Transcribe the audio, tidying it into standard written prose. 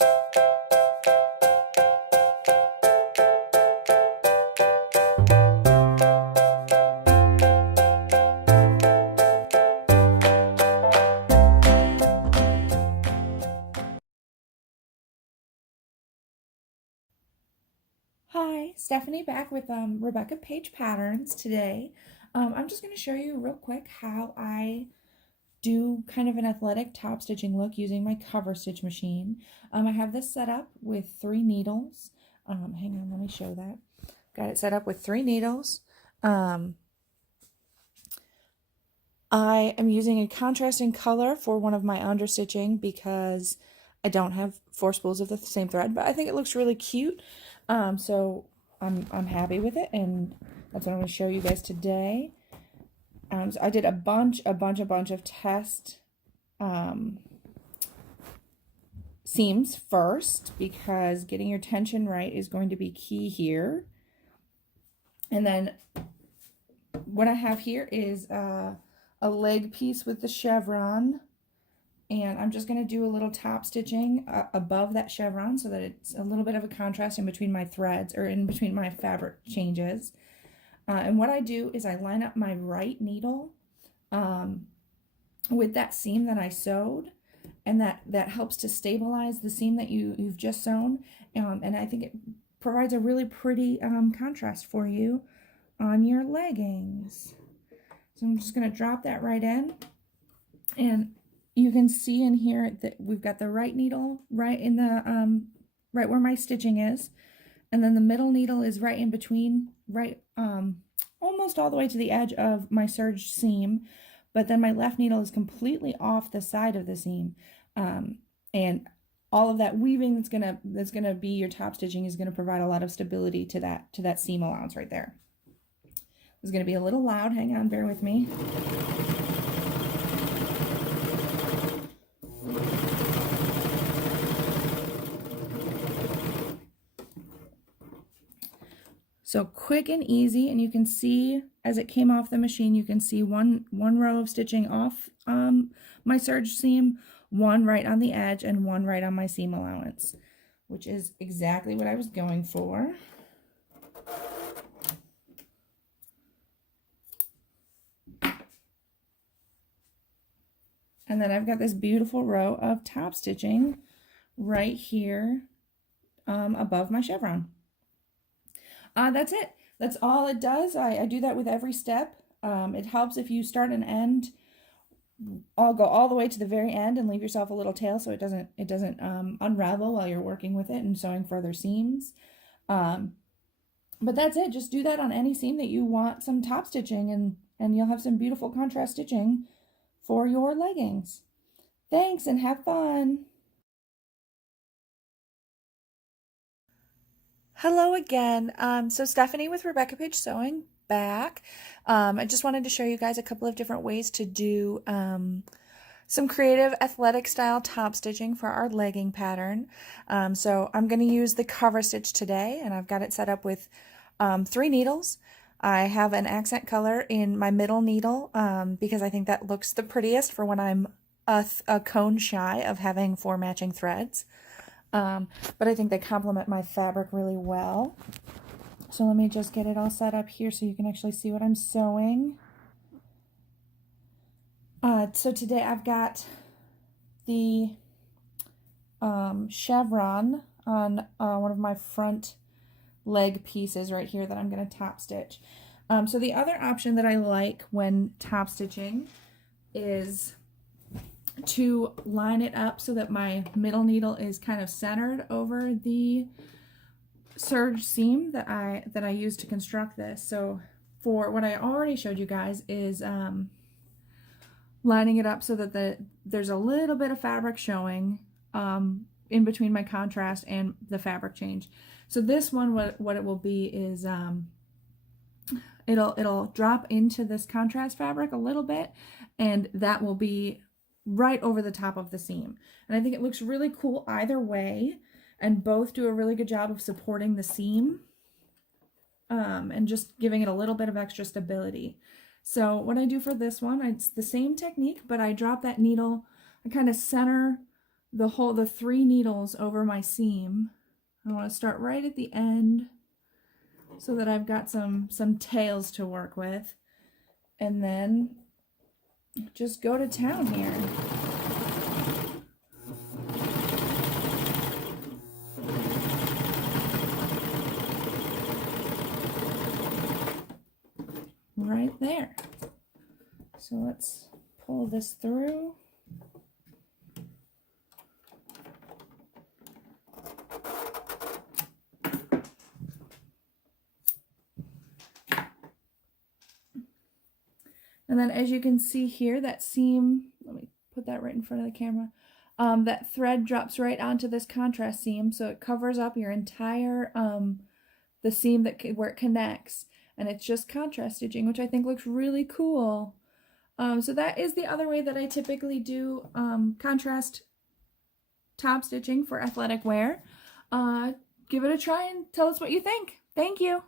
Hi, Stephanie back with Rebecca Page Patterns today. I'm just going to show you real quick how I do kind of an athletic top stitching look using my cover stitch machine. I have this set up with 3 needles. Hang on, let me show that. Got it set up with 3 needles. I am using a contrasting color for one of my understitching because I don't have 4 spools of the same thread, but I think it looks really cute. So I'm happy with it, and that's what I'm going to show you guys today. So I did a bunch of test seams first because getting your tension right is going to be key here. And then what I have here is a leg piece with the chevron, and I'm just going to do a little top stitching above that chevron so that it's a little bit of a contrast in between my threads, or in between my fabric changes. And what I do is I line up my right needle with that seam that I sewed, and that helps to stabilize the seam that you've just sewn, and I think it provides a really pretty contrast for you on your leggings. So I'm just going to drop that right in, and you can see in here that we've got the right needle right in the right where my stitching is, and then the middle needle is right in between, right almost all the way to the edge of my serged seam, but then my left needle is completely off the side of the seam, and all of that weaving that's gonna be your top stitching is gonna provide a lot of stability to that seam allowance right there. It's gonna be a little loud. Hang on, bear with me. So quick and easy, and you can see as it came off the machine, you can see one row of stitching off my serge seam, one right on the edge, and one right on my seam allowance, which is exactly what I was going for. And then I've got this beautiful row of top stitching right here above my chevron. That's it. That's all it does. I do that with every step. It helps if you start and end. I'll go all the way to the very end and leave yourself a little tail so it doesn't unravel while you're working with it and sewing further seams. But that's it. Just do that on any seam that you want some top stitching, and you'll have some beautiful contrast stitching for your leggings. Thanks, and have fun. Hello again. So Stephanie with Rebecca Page Sewing back. I just wanted to show you guys a couple of different ways to do some creative athletic style top stitching for our legging pattern. So I'm going to use the cover stitch today, and I've got it set up with 3 needles. I have an accent color in my middle needle because I think that looks the prettiest for when I'm a cone shy of having 4 matching threads. But I think they complement my fabric really well. So let me just get it all set up here so you can actually see what I'm sewing. So today I've got the chevron on one of my front leg pieces right here that I'm going to top stitch. So the other option that I like when top stitching is to line it up so that my middle needle is kind of centered over the serge seam that I used to construct this. So for what I already showed you guys is lining it up so that there's a little bit of fabric showing in between my contrast and the fabric change. So this one, what it will be is it'll drop into this contrast fabric a little bit, and that will be right over the top of the seam. And I think it looks really cool either way, and both do a really good job of supporting the seam and just giving it a little bit of extra stability. So what I do for this one, it's the same technique, but I drop that needle, I kind of center the 3 needles over my seam. I want to start right at the end so that I've got some tails to work with, and then just go to town here. Right there. So let's pull this through. And then as you can see here, that seam, let me put that right in front of the camera, that thread drops right onto this contrast seam, so it covers up your entire, the seam where it connects, and it's just contrast stitching, which I think looks really cool. So that is the other way that I typically do contrast top stitching for athletic wear. Give it a try and tell us what you think. Thank you.